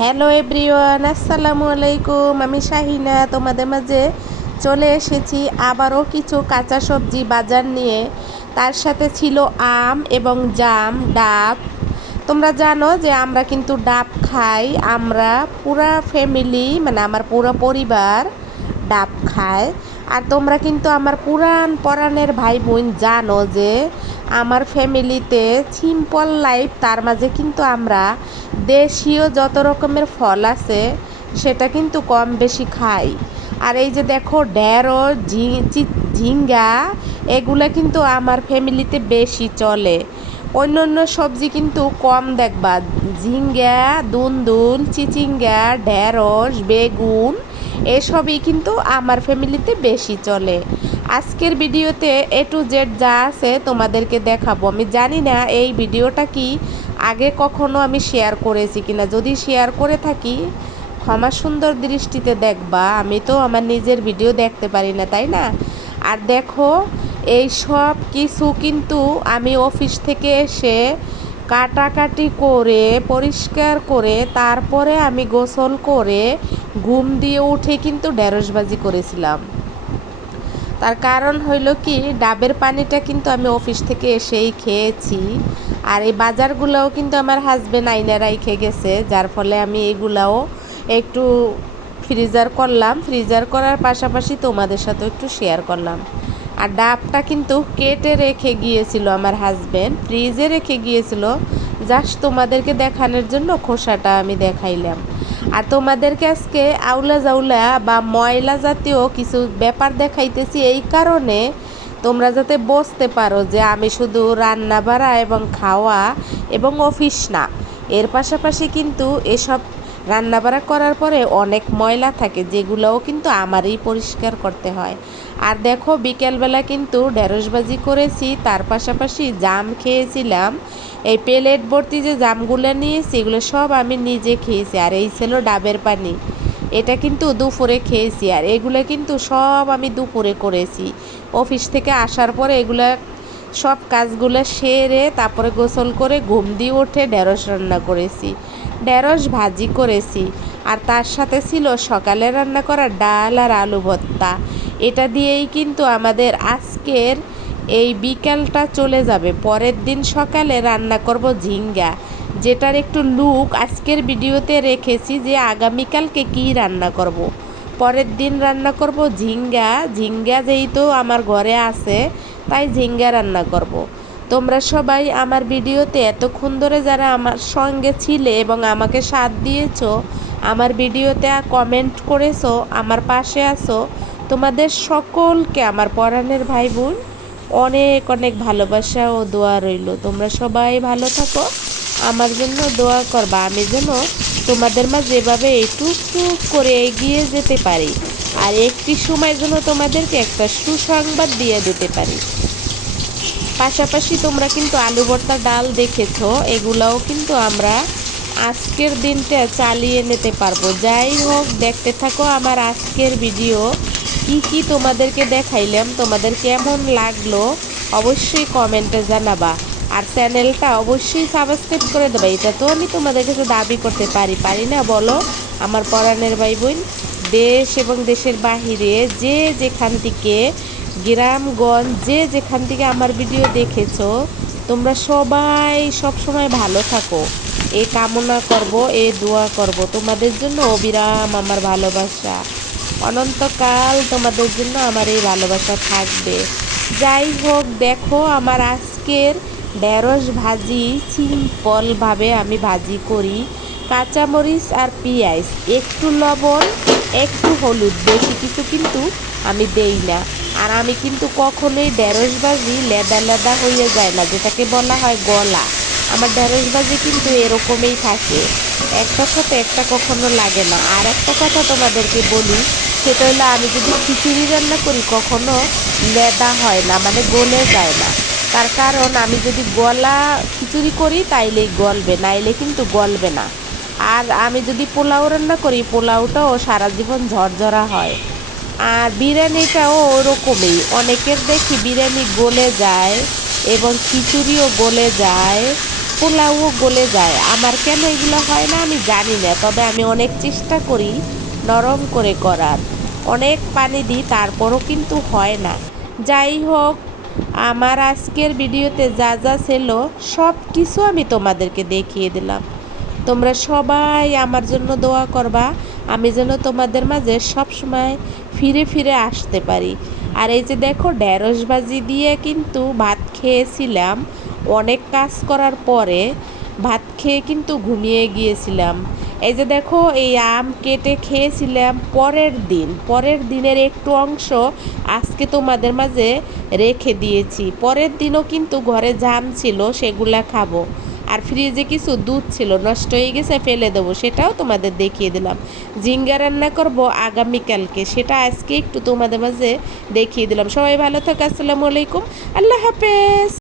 Hello everyone, আসসালামু আলাইকুম। আমি শাহিনা, তোমাদের মাঝে চলে এসেছি আবারও কিছু কাঁচা সবজি বাজার নিয়ে। তার সাথে ছিল আম এবং জাম, ডাব। তোমরা জানো যে আমরা কিন্তু ডাব খাই, আমরা পুরা ফ্যামিলি মানে আমার পুরো পরিবার ডাব খায়। আর তোমরা কিন্তু আমার পুরান পরাণের ভাই বোন জানো যে আমার ফ্যামিলিতে সিম্পল লাইফ, তার মাঝে কিন্তু আমরা দেশীয় যত রকমের ফল আছে, সেটা কিন্তু কম বেশি খাই। আর এই যে দেখো ঢেঁড়ো ঝিঙ্গা, এগুলা কিন্তু আমার ফ্যামিলিতে বেশি চলে। অন্য অন্য সবজি কিন্তু কম দেখবা, ঝিঙ্গা, দুন্দুল, চিচিঙ্গা, ঢেঁড়স, বেগুন এসবই কিন্তু আমার ফ্যামিলিতে বেশি চলে। আজকের ভিডিওতে এ টু জেড যা আছে তোমাদেরকে দেখাবো। আমি জানি না এই ভিডিওটা কি আগে কখনো আমি শেয়ার করেছি কিনা। যদি শেয়ার করে থাকি, ক্ষমা সুন্দর দৃষ্টিতে দেখবা। আমি তো আমার নিজের ভিডিও দেখতে পারি না, তাই না? আর দেখো এই সব কিছু কিন্তু আমি অফিস থেকে এসে কাটাকাটি করে, পরিষ্কার করে, তারপরে আমি গোসল করে ঘুম দিয়ে উঠে কিন্তু ঢেঁড়সবাজি করেছিলাম। তার কারণ হইল কি, ডাবের পানিটা কিন্তু আমি অফিস থেকে এসেই খেয়েছি আর এই বাজারগুলোও কিন্তু আমার হাজব্যান্ড আইনা খেয়ে গেছে, যার ফলে আমি এগুলাও একটু ফ্রিজার করলাম। ফ্রিজার করার পাশাপাশি তোমাদের সাথে একটু শেয়ার করলাম। আর ডাবটা কিন্তু কেটে রেখে গিয়েছিল আমার হাজব্যান্ড ফ্রিজে রেখে গিয়েছিল। জাস্ট তোমাদেরকে দেখানোর জন্য খোসাটা আমি দেখাইলাম। আর তোমাদেরকে আজকে আউলা জাউলা বা ময়লা জাতীয় কিছু ব্যাপার দেখাইতেছি এই কারণে তোমরা যাতে বসতে পারো যে আমি শুধু রান্না বাড়া এবং খাওয়া এবং অফিস না। এর পাশাপাশি কিন্তু এসব রান্নাবাড়া করার পরে অনেক ময়লা থাকে, যেগুলোও কিন্তু আমারই পরিষ্কার করতে হয়। আর দেখো, বিকেলবেলা কিন্তু ঢেঁড়সবাজি করেছি, তার পাশাপাশি জাম খেয়েছিলাম। এই প্লেট ভর্তি যে জামগুলো নিয়েছি, এগুলো সব আমি নিজে খেয়েছি, আর এই ছিল ডাবের পানি। এটা কিন্তু দুপুরে খেয়েছি, আর এগুলো কিন্তু সব আমি দুপুরে করেছি। অফিস থেকে আসার পরে এগুলো সব কাজগুলো সেরে, তারপরে গোসল করে ঘুম দিয়ে উঠে ঢেঁড়স রান্না করেছি। ঢেঁড়স ভাজি করেছি আর তার সাথে ছিল সকালে রান্না করা ডাল আর আলু ভর্তা এটা দিয়েই কিন্তু আমাদের আজকের এই বিকালটা চলে যাবে পরের দিন সকালে রান্না করব ঝিঙ্গা, যেটার একটু লুক আজকের ভিডিওতে রেখেছি যে আগামীকালকে কি রান্না করব। পরের দিন রান্না করব ঝিঙ্গা ঝিঙ্গা যেহেতু আমার ঘরে আছে, তাই ঝিঙ্গা রান্না করব। তোমরা সবাই আমার ভিডিওতে এতক্ষণ ধরে যারা আমার সঙ্গে ছিলে এবং আমাকে সাথ দিয়েছ, আমার ভিডিওতে কমেন্ট করেছ, আমার পাশে আছো, তোমাদের সকলকে আমার পরাণের ভাই বোন অনেক অনেক ভালোবাসা ও দোয়া রইল। তোমরা সবাই ভালো থাকো, আমার জন্য দোয়া করবা। আমি যেন তোমাদের মা যেভাবে একটু করে এগিয়ে যেতে পারি আর একটি সময় যেন তোমাদেরকে একটা সুসংবাদ দিয়ে দিতে পারি। পাশাপাশি তোমরা কিন্তু আলু ভর্তা, ডাল দেখেছ, এগুলাও কিন্তু আমরা আজকের দিনটা চালিয়ে নিতে পারব। যাই হোক, দেখতে থাকো আমার আজকের ভিডিও। কি কি তোমাদেরকে দেখাইলাম, তোমাদের কেমন লাগল অবশ্যই কমেন্টে জানাবা। আর চ্যানেলটা অবশ্যই সাবস্ক্রাইব করে দেবে, এটা তো আমি তোমাদের কাছে দাবি করতে পারি। পারি না, বলো, আমার পরাণের ভাই বোন, দেশ এবং দেশের বাহিরে যে যেখান থেকে গ্রামগঞ্জ, যে যেখান থেকে আমার ভিডিও দেখেছ, তোমরা সবাই সব সময় ভালো থাকো। এ কামনা করব, এ দোয়া করব। তোমাদের জন্য অবিরাম আমার ভালোবাসা। অনন্তকাল তোমাদের জন্য আমার এই ভালোবাসা থাকবে। যাই হোক, দেখো আমার আজকের ঢেঁড়স ভাজি সিম্পলভাবে আমি ভাজি করি। কাঁচামরিচ আর পেঁয়াজ, একটু লবণ, একটু হলুদ, বেশি কিছু কিন্তু আমি দেই না। আর আমি কিন্তু কখনোই ঢেঁড়স ভাজি লেদা লেদা হয়ে যায় না, যেটাকে বলা হয় গলা। আমার ঢেঁড়স ভাজি কিন্তু এরকমই থাকে। একটা সাথে একটা কখনো লাগে না। আর একটা কথা তোমাদেরকে বলি, সেটা হলো আমি যদি খিচুড়ি রান্না করি, কখনো লেদা হয় না মানে গলে যায় না। তার কারণ আমি যদি গলা খিচুড়ি করি, তাইলেই গলবে, নাইলে কিন্তু গলবে না। আর আমি যদি পোলাও রান্না করি, পোলাওটাও সারা জীবন ঝরঝরা হয়। আর বিরিয়ানিটাও ওরকমই। অনেকের দেখি বিরিয়ানি গলে যায় এবং খিচুড়িও গলে যায় পোলাও গলে যায়। আমার কেন এগুলো হয় না আমি জানি না, তবে আমি অনেক চেষ্টা করি নরম করে করার। অনেক পানি দিই, তারপরও কিন্তু হয় না। যাই হোক, আমার আজকের ভিডিওতে যা যা ছিল সব কিছু আমি তোমাদেরকে দেখিয়ে দিলাম। তোমরা সবাই আমার জন্য দোয়া করবা। আমি যেন তোমাদের মাঝে সব সময় ফিরে ফিরে আসতে পারি। আর এই যে দেখো ভাজি দিয়ে কিন্তু ভাত খেয়েছিলাম। অনেক কাজ করার পরে ভাত খেয়ে কিন্তু ঘুমিয়ে গিয়েছিলাম। এই যে দেখো, এই আম কেটে খেয়েছিলাম পরের দিন। পরের দিনের একটু অংশ আজকে তোমাদের মাঝে রেখে দিয়েছি। পরের দিনও কিন্তু ঘরে জাম ছিল, সেগুলা খাব। আর ফ্রিজে কিছু দুধ ছিল, নষ্ট হয়ে গেছে, ফেলে দেবো, সেটাও তোমাদের দেখিয়ে দিলাম। জিঙ্গা রান্না করব আগামীকালকে সেটা আজকে একটু তোমাদের মাঝে দেখিয়ে দিলাম। সবাই ভালো থাকো, আসসালামু আলাইকুম, আল্লাহ হাফেজ।